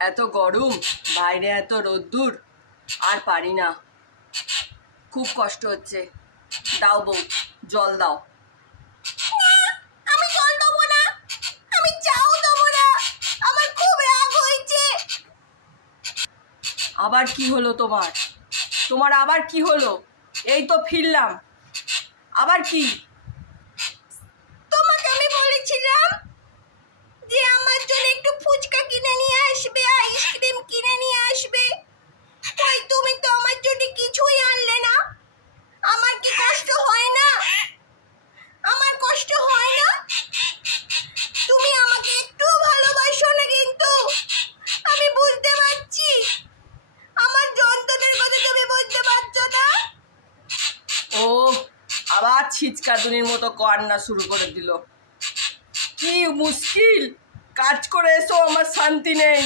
এত গরম, বাইরে এত রোদ্দুর, আর পারি না, খুব কষ্ট হচ্ছে। দাও বউ, জল দাও। আমি জল দেবো না, আমি চাও দেবো না, আমার খুব রাগ হয়েছে। আবার কি হলো তোমার? তোমার আবার কি হলো? এই তো ফিরলাম, আবার কি? তোমাকে আমি বলেছিলাম যে আমার জন্য একটু ফুচকা কিনে নিয়ে আসবে, আইসক্রিম কিনে নিয়ে আসবে, কই তুমি তো আমার জন্য কিছুই আনলে না। আমার কি কষ্ট হয় না? আমার কষ্ট হয় না? তুমি আমাকে একটু ভালোবাসো না, কিন্তু আমি বুঝতে পারছি আমার যন্ত্রণার কথা তুমি বুঝতে পারছো না। ও আবার ছিচকাদুনির মতো কান্না শুরু করে দিল। কি মুশকিল, কাজ করে এসো, আমার শান্তি নেই।